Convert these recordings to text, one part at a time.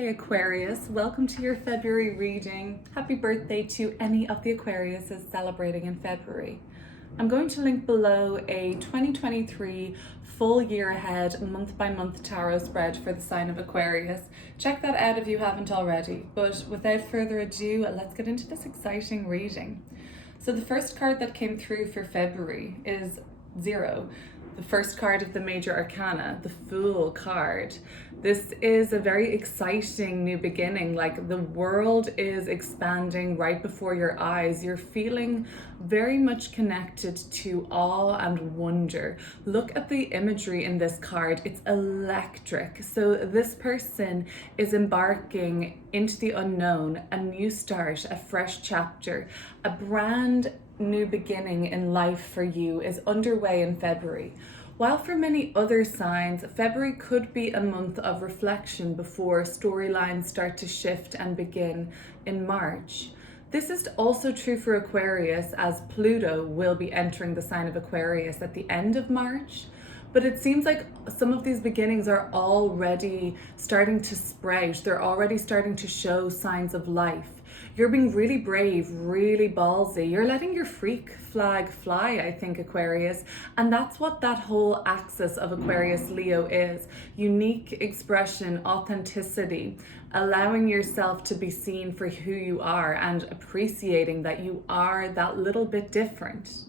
Hey Aquarius, welcome to your February reading. Happy birthday to any of the Aquariuses celebrating in February. I'm going to link below a 2023 full year ahead, month by month tarot spread for the sign of Aquarius. Check that out if you haven't already. But without further ado, let's get into this exciting reading. So the first card that came through for February is 0. The first card of the major arcana, the Fool card. This is a very exciting new beginning. Like, the world is expanding right before your eyes. You're feeling very much connected to awe and wonder. Look at the imagery in this card. It's electric. So this person is embarking into the unknown, a new start, a fresh chapter, a brand new beginning in life for you is underway in February. While for many other signs, February could be a month of reflection before storylines start to shift and begin in March. This is also true for Aquarius, as Pluto will be entering the sign of Aquarius at the end of March. But it seems like some of these beginnings are already starting to sprout. They're already starting to show signs of life. You're being really brave, really ballsy. You're letting your freak flag fly, I think, Aquarius. And that's what that whole axis of Aquarius Leo is. Unique expression, authenticity, allowing yourself to be seen for who you are and appreciating that you are that little bit different.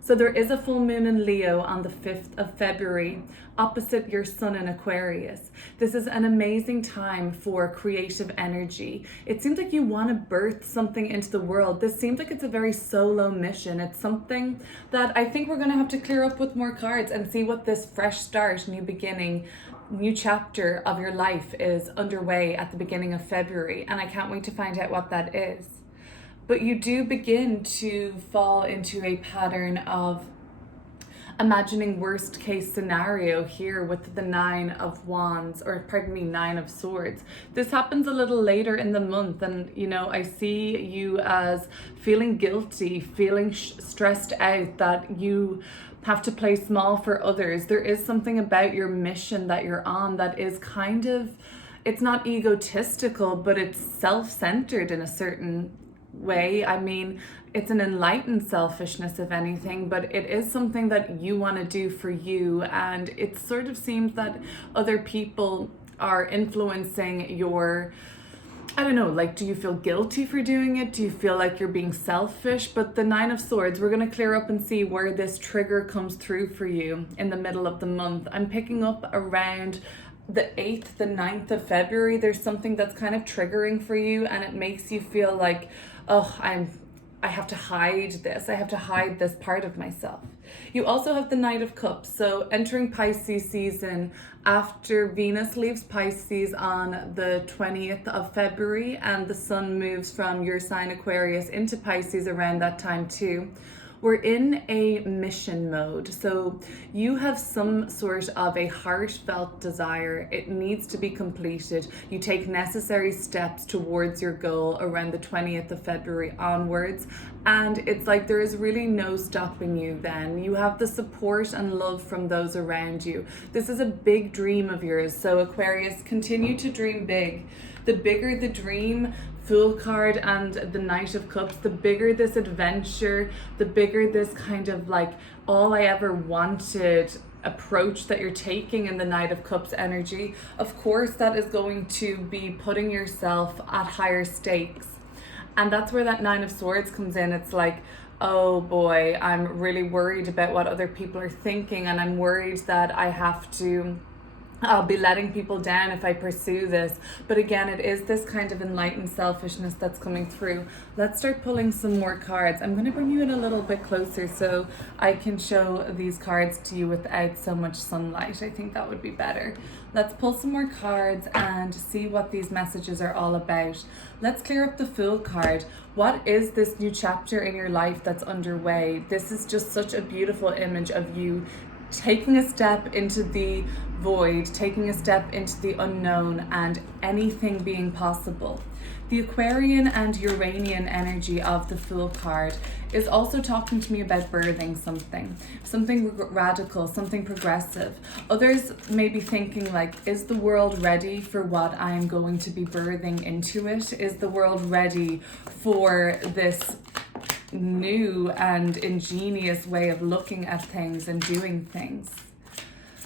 So there is a full moon in Leo on the 5th of February, opposite your sun in Aquarius. This is an amazing time for creative energy. It seems like you want to birth something into the world. This seems like it's a very solo mission. It's something that I think we're going to have to clear up with more cards and see what this fresh start, new beginning, new chapter of your life is underway at the beginning of February. And I can't wait to find out what that is. But you do begin to fall into a pattern of imagining worst case scenario here with the 9 of Wands, or pardon me, 9 of Swords. This happens a little later in the month, and I see you as feeling guilty, feeling stressed out that you have to play small for others. There is something about your mission that you're on that is kind of, it's not egotistical, but it's self-centered in a certain way. I mean, it's an enlightened selfishness, if anything, but it is something that you want to do for you. And it sort of seems that other people are influencing your, I don't know, like, do you feel guilty for doing it? Do you feel like you're being selfish? But the 9 of Swords, we're going to clear up and see where this trigger comes through for you in the middle of the month. I'm picking up around the 8th, the 9th of February. There's something that's kind of triggering for you, and it makes you feel like, oh, I have to hide this. I have to hide this part of myself. You also have the Knight of Cups. So entering Pisces season after Venus leaves Pisces on the 20th of February and the sun moves from your sign Aquarius into Pisces around that time too. We're in a mission mode. So you have some sort of a heartfelt desire. It needs to be completed. You take necessary steps towards your goal around the 20th of February onwards. And it's like there is really no stopping you then. You have the support and love from those around you. This is a big dream of yours. So Aquarius, continue to dream big. The bigger the dream, Fool card and the Knight of Cups, the bigger this adventure, the bigger this kind of like all I ever wanted approach that you're taking in the Knight of Cups energy. Of course, that is going to be putting yourself at higher stakes. And that's where that 9 of Swords comes in. It's like, oh boy, I'm really worried about what other people are thinking, and I'm worried that I'll be letting people down if I pursue this. But again, it is this kind of enlightened selfishness that's coming through. Let's start pulling some more cards. I'm going to bring you in a little bit closer so I can show these cards to you without so much sunlight. I think that would be better. Let's pull some more cards and see what these messages are all about. Let's clear up the Fool card. What is this new chapter in your life that's underway? This is just such a beautiful image of you taking a step into the void, taking a step into the unknown, and anything being possible. The Aquarian and Uranian energy of the Fool card is also talking to me about birthing something radical, something progressive. Others may be thinking like, is the world ready for what I am going to be birthing into it? Is the world ready for this new and ingenious way of looking at things and doing things?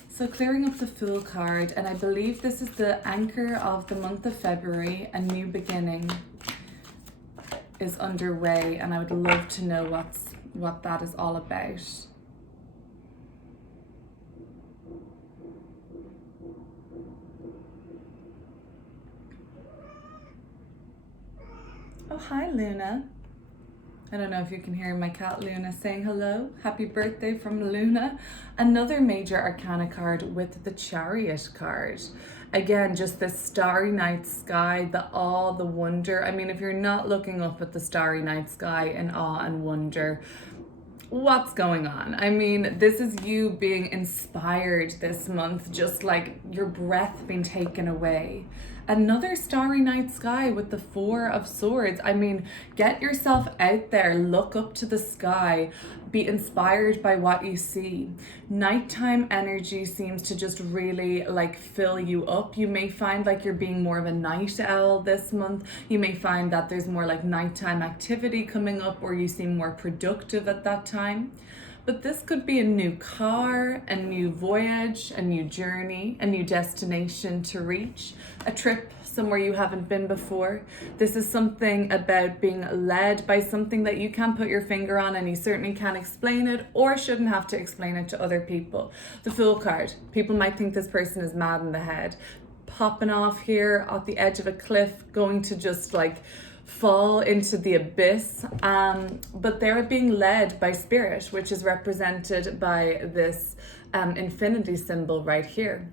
So clearing up the Fool card, and I believe this is the anchor of the month of February. A new beginning is underway, and I would love to know what that is all about. Oh, hi Luna. I don't know if you can hear my cat Luna saying hello. Happy birthday from Luna. Another major arcana card with the Chariot card. Again, just this starry night sky, the awe, the wonder. I mean, if you're not looking up at the starry night sky in awe and wonder, what's going on? I mean, this is you being inspired this month, just like your breath being taken away. Another starry night sky with the Four of Swords. I mean, get yourself out there, look up to the sky, be inspired by what you see. Nighttime energy seems to just really like fill you up. You may find like you're being more of a night owl this month. You may find that there's more like nighttime activity coming up, or you seem more productive at that time. But this could be a new car, a new voyage, a new journey, a new destination to reach, a trip somewhere you haven't been before. This is something about being led by something that you can't put your finger on, and you certainly can't explain it or shouldn't have to explain it to other people. The Fool card. People might think this person is mad in the head, popping off here at the edge of a cliff, going to just like fall into the abyss, but they're being led by spirit, which is represented by this infinity symbol right here.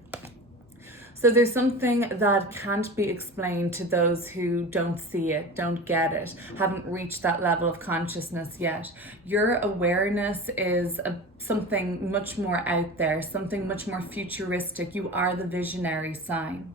So there's something that can't be explained to those who don't see it, don't get it, haven't reached that level of consciousness yet. Your awareness is something much more out there, something much more futuristic. You are the visionary sign.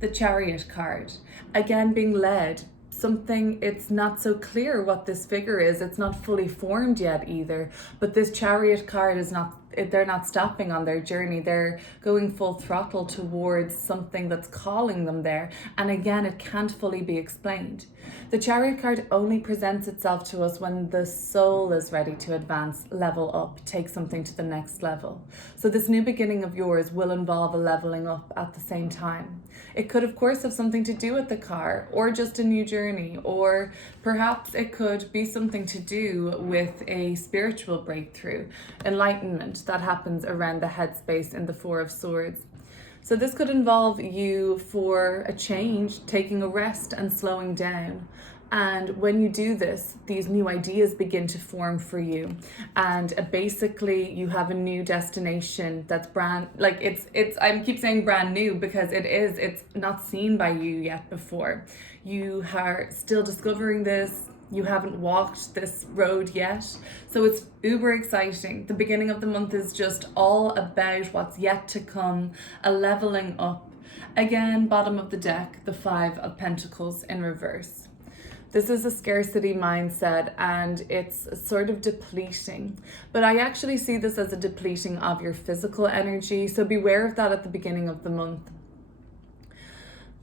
The Chariot card, again being led. Something, it's not so clear what this figure is. It's not fully formed yet either, but this Chariot card is not, they're not stopping on their journey. They're going full throttle towards something that's calling them there. And again, it can't fully be explained. The Chariot card only presents itself to us when the soul is ready to advance, level up, take something to the next level. So this new beginning of yours will involve a leveling up at the same time. It could, of course, have something to do with the car, or just a new journey, or perhaps it could be something to do with a spiritual breakthrough, enlightenment that happens around the headspace in the Four of Swords. So this could involve you for a change, taking a rest and slowing down. And when you do this, these new ideas begin to form for you. And basically you have a new destination that's brand, like I keep saying brand new because it's not seen by you yet before. You are still discovering this. You haven't walked this road yet. So it's uber exciting. The beginning of the month is just all about what's yet to come, a leveling up. Again, bottom of the deck, the Five of Pentacles in reverse. This is a scarcity mindset and it's sort of depleting, but I actually see this as a depleting of your physical energy. So beware of that at the beginning of the month.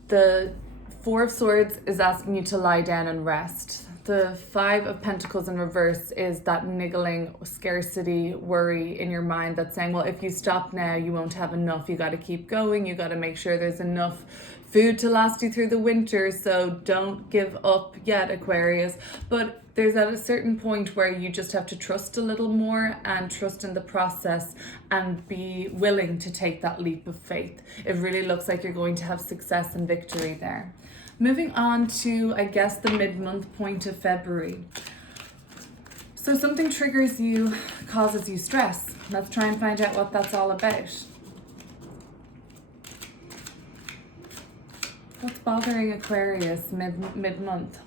The Four of Swords is asking you to lie down and rest. The Five of Pentacles in reverse is that niggling scarcity worry in your mind that's saying, well, if you stop now, you won't have enough. You got to keep going. You got to make sure there's enough food to last you through the winter. So don't give up yet, Aquarius. But there's at a certain point where you just have to trust a little more and trust in the process and be willing to take that leap of faith. It really looks like you're going to have success and victory there. Moving on to, I guess, the mid-month point of February. So something triggers you, causes you stress. Let's try and find out what that's all about. What's bothering Aquarius mid-month?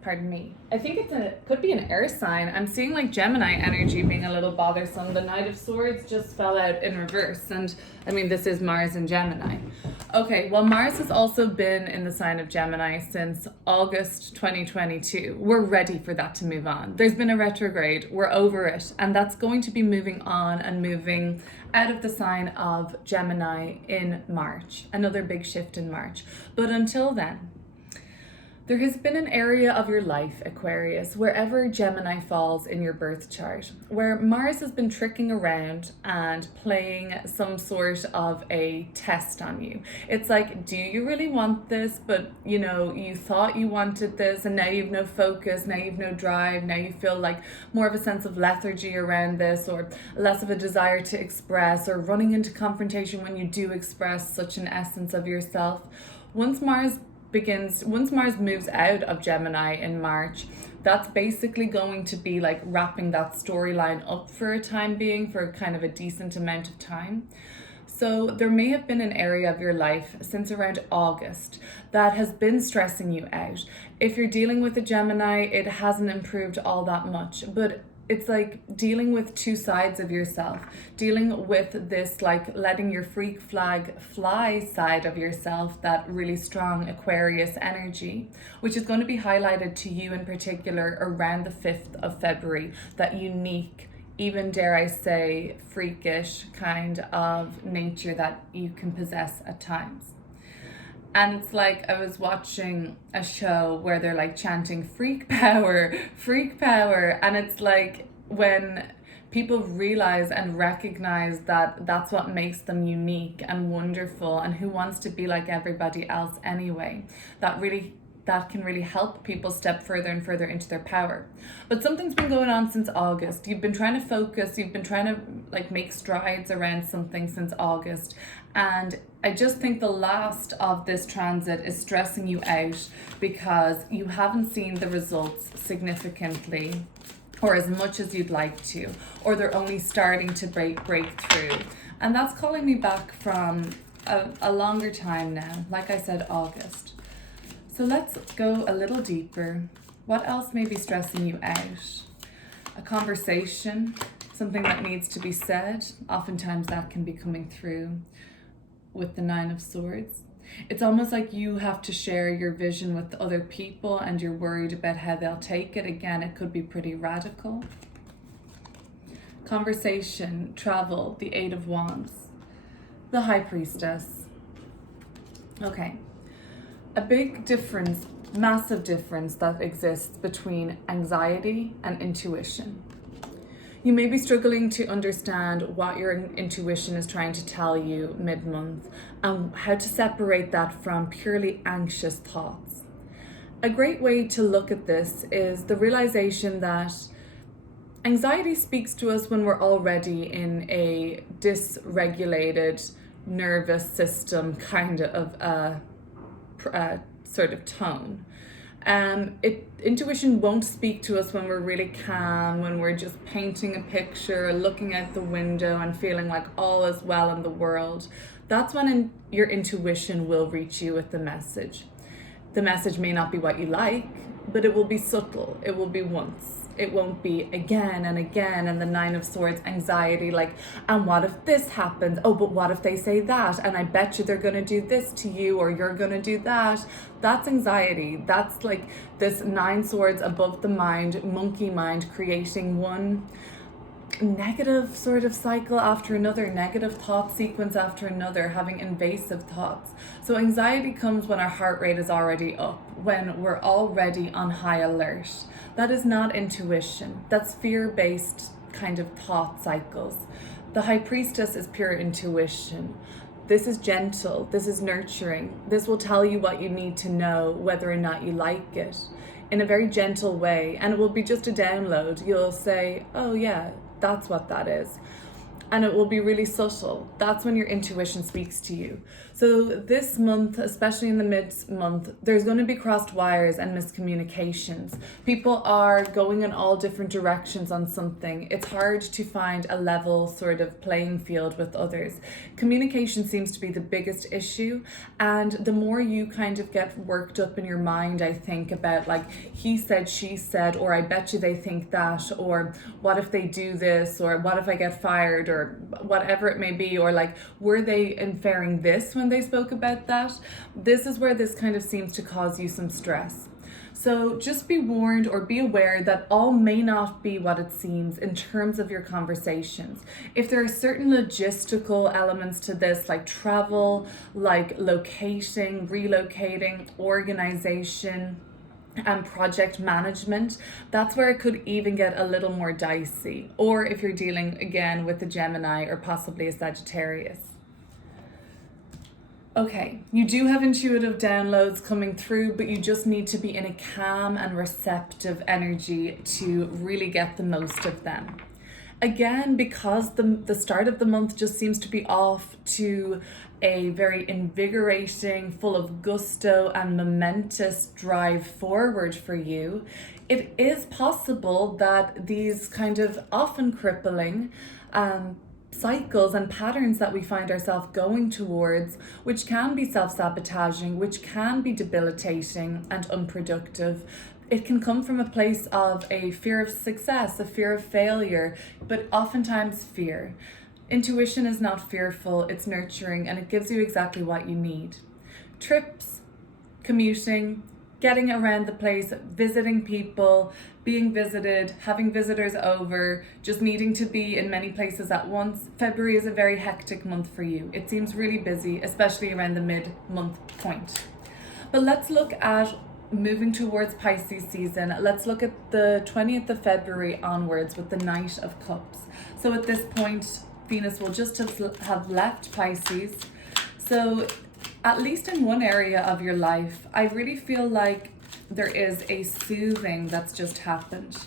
pardon me. I think could be an air sign. I'm seeing like Gemini energy being a little bothersome. The Knight of Swords just fell out in reverse, and I mean, this is Mars in Gemini. Okay, well, Mars has also been in the sign of Gemini since August 2022. We're ready for that to move on. There's been a retrograde, we're over it, and that's going to be moving on and moving out of the sign of Gemini in March. Another big shift in March. But until then, there has been an area of your life, Aquarius, wherever Gemini falls in your birth chart, where Mars has been tricking around and playing some sort of a test on you. It's like, do you really want this? But you know, you thought you wanted this, and now you've no focus, now you've no drive, now you feel like more of a sense of lethargy around this, or less of a desire to express, or running into confrontation when you do express such an essence of yourself. Once Mars moves out of Gemini in March, that's basically going to be like wrapping that storyline up for a time being, for kind of a decent amount of time. So there may have been an area of your life since around August that has been stressing you out. If you're dealing with a Gemini, it hasn't improved all that much, but it's like dealing with two sides of yourself, dealing with this like letting your freak flag fly side of yourself, that really strong Aquarius energy, which is going to be highlighted to you in particular around the 5th of February, that unique, even dare I say freakish kind of nature that you can possess at times. And it's like, I was watching a show where they're like chanting freak power, and it's like when people realize and recognize that that's what makes them unique and wonderful, and who wants to be like everybody else anyway, that can really help people step further and further into their power. But something's been going on since August. You've been trying to focus, you've been trying to like make strides around something since August. And I just think the last of this transit is stressing you out because you haven't seen the results significantly or as much as you'd like to, or they're only starting to break through. And that's calling me back from a longer time now, like I said, August. So let's go a little deeper. What else may be stressing you out? A conversation, something that needs to be said. Oftentimes that can be coming through with the 9 of Swords. It's almost like you have to share your vision with other people and you're worried about how they'll take it. Again, it could be pretty radical. Conversation, travel, the 8 of Wands, the High Priestess. Okay. A big difference, massive difference that exists between anxiety and intuition. You may be struggling to understand what your intuition is trying to tell you mid-month and how to separate that from purely anxious thoughts. A great way to look at this is the realization that anxiety speaks to us when we're already in a dysregulated nervous system kind of sort of tone. Intuition won't speak to us when we're really calm, when we're just painting a picture, looking out the window and feeling like all is well in the world. That's when your intuition will reach you with the message. The message may not be what you like, but it will be subtle. It will be once. It won't be again and again. And the 9 of Swords, anxiety, like, and what if this happens? Oh, but what if they say that? And I bet you they're going to do this to you, or you're going to do that. That's anxiety. That's like this 9 swords above the mind, monkey mind, creating one negative sort of cycle after another, negative thought sequence after another, having invasive thoughts. So anxiety comes when our heart rate is already up, when we're already on high alert. That is not intuition. That's fear-based kind of thought cycles. The High Priestess is pure intuition. This is gentle, this is nurturing. This will tell you what you need to know, whether or not you like it, in a very gentle way. And it will be just a download. You'll say, oh yeah, that's what that is. And it will be really subtle. That's when your intuition speaks to you. So this month, especially in the mid-month, there's going to be crossed wires and miscommunications. People are going in all different directions on something. It's hard to find a level sort of playing field with others. Communication seems to be the biggest issue, and the more you kind of get worked up in your mind, I think, about like he said, she said, or I bet you they think that, or what if they do this, or what if I get fired, or whatever it may be, or like were they inferring this when they spoke about that? This is where this kind of seems to cause you some stress. So just be warned or be aware that all may not be what it seems in terms of your conversations. If there are certain logistical elements to this, like travel, like locating, relocating, organization, and project management, that's where it could even get a little more dicey. Or if you're dealing again with a Gemini or possibly a Sagittarius. Okay, you do have intuitive downloads coming through, but you just need to be in a calm and receptive energy to really get the most of them. Again, because the start of the month just seems to be off to a very invigorating, full of gusto and momentous drive forward for you, it is possible that these kind of often crippling cycles and patterns that we find ourselves going towards, which can be self-sabotaging, which can be debilitating and unproductive. It can come from a place of a fear of success, a fear of failure, but oftentimes fear. Intuition is not fearful, it's nurturing, and it gives you exactly what you need. Trips, commuting, getting around the place, visiting people, being visited, having visitors over, just needing to be in many places at once. February is a very hectic month for you. It seems really busy, especially around the mid-month point. But let's look at moving towards Pisces season. Let's look at the 20th of February onwards with the Knight of Cups. So at this point, Venus will just have left Pisces. So at least in one area of your life, I really feel like there is a soothing that's just happened.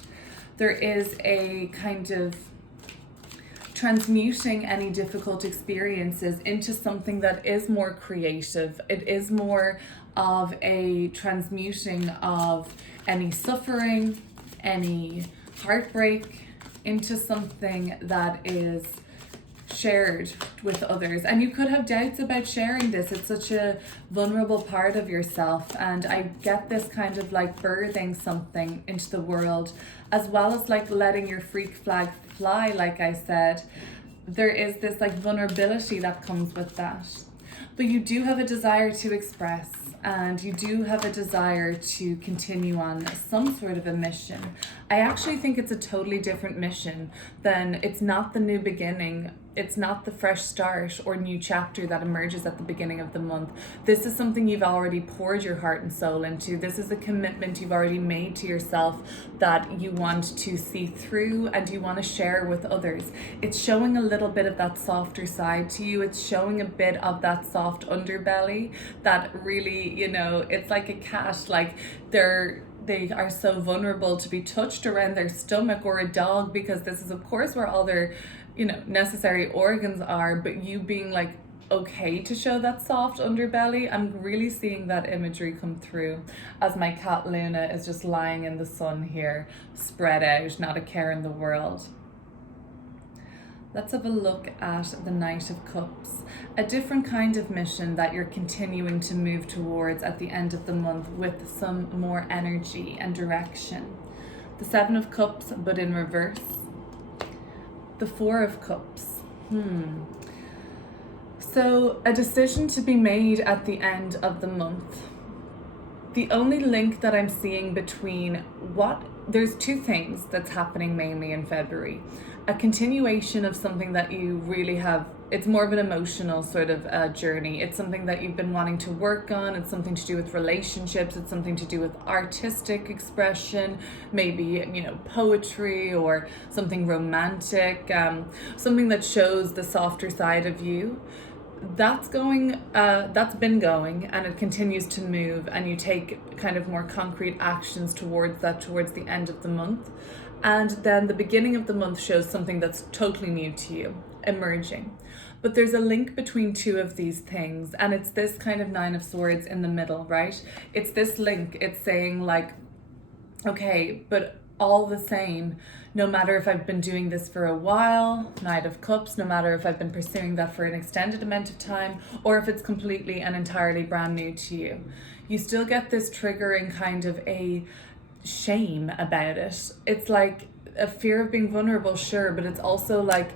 There is a kind of transmuting any difficult experiences into something that is more creative. It is more of a transmuting of any suffering, any heartbreak into something that is shared with others. And you could have doubts about sharing this. It's such a vulnerable part of yourself, and I get this kind of like birthing something into the world, as well as like letting your freak flag fly. Like I said, there is this like vulnerability that comes with that, but you do have a desire to express, and you do have a desire to continue on some sort of a mission. I actually think it's a totally different mission than, it's not the new beginning, it's not the fresh start or new chapter that emerges at the beginning of the month. This is something you've already poured your heart and soul into. This is a commitment you've already made to yourself that you want to see through and you want to share with others. It's showing a little bit of that softer side to you. It's showing a bit of that soft underbelly that really, you know, it's like a cat, like they are so vulnerable to be touched around their stomach, or a dog, because this is of course where all their, you know, necessary organs are, but you being like okay to show that soft underbelly. I'm really seeing that imagery come through as my cat Luna is just lying in the sun here, spread out, not a care in the world. Let's have a look at the Knight of Cups, a different kind of mission that you're continuing to move towards at the end of the month with some more energy and direction. The Seven of Cups, but in reverse. The Four of Cups. So a decision to be made at the end of the month. The only link that I'm seeing between there's two things that's happening mainly in February. A continuation of something that you really have, it's more of an emotional sort of journey. It's something that you've been wanting to work on. It's something to do with relationships. It's something to do with artistic expression, maybe, you know, poetry or something romantic, something that shows the softer side of you. That's been going, and it continues to move, and you take kind of more concrete actions towards that towards the end of the month. And then the beginning of the month shows something that's totally new to you. emerging. But there's a link between two of these things, and it's this kind of Nine of Swords in the middle, right? It's this link. It's saying like, okay, but all the same, no matter if I've been doing this for a while, Knight of Cups, no matter if I've been pursuing that for an extended amount of time, or if it's completely and entirely brand new to you, you still get this triggering kind of a shame about it. It's like a fear of being vulnerable, sure, but it's also like,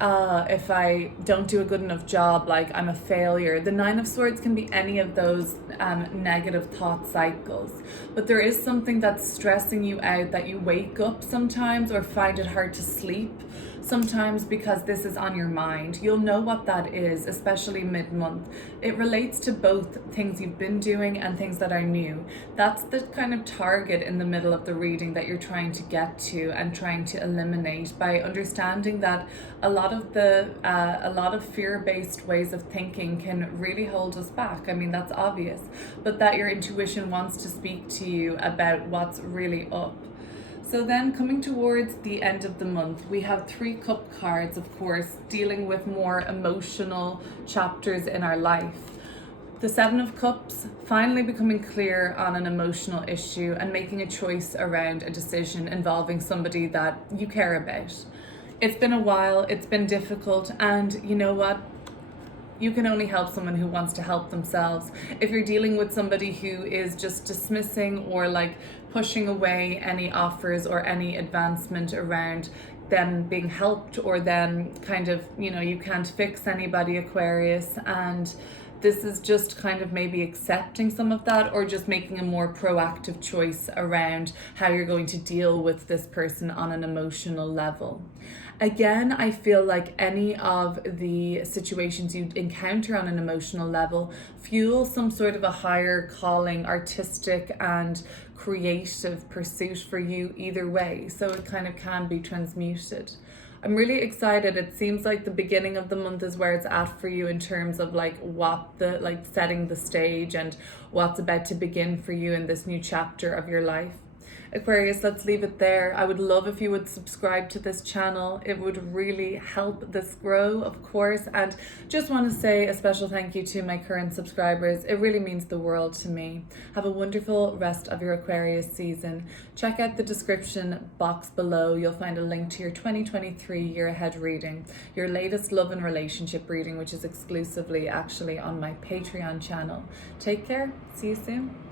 if I don't do a good enough job, like I'm a failure. The Nine of Swords can be any of those negative thought cycles, but there is something that's stressing you out, that you wake up sometimes or find it hard to sleep sometimes because this is on your mind. You'll know what that is, especially mid-month. It relates to both things you've been doing and things that are new. That's the kind of target in the middle of the reading that you're trying to get to and trying to eliminate by understanding that a lot of fear-based ways of thinking can really hold us back. I mean, that's obvious, but that your intuition wants to speak to you about what's really up. So then coming towards the end of the month, we have 3 cup cards, of course, dealing with more emotional chapters in our life. The 7 of Cups, finally becoming clear on an emotional issue and making a choice around a decision involving somebody that you care about. It's been a while, it's been difficult, and you know what? You can only help someone who wants to help themselves. If you're dealing with somebody who is just dismissing or like pushing away any offers or any advancement around them being helped, or them kind of, you can't fix anybody, Aquarius, and this is just kind of maybe accepting some of that, or just making a more proactive choice around how you're going to deal with this person on an emotional level. Again, I feel like any of the situations you encounter on an emotional level fuel some sort of a higher calling, artistic and creative pursuit for you either way. So it kind of can be transmuted. I'm really excited. It seems like the beginning of the month is where it's at for you in terms of setting the stage and what's about to begin for you in this new chapter of your life. Aquarius, let's leave it there. I would love if you would subscribe to this channel. It would really help this grow, of course. And just want to say a special thank you to my current subscribers. It really means the world to me. Have a wonderful rest of your Aquarius season. Check out the description box below. You'll find a link to your 2023 year ahead reading, your latest love and relationship reading, which is exclusively actually on my Patreon channel. Take care. See you soon.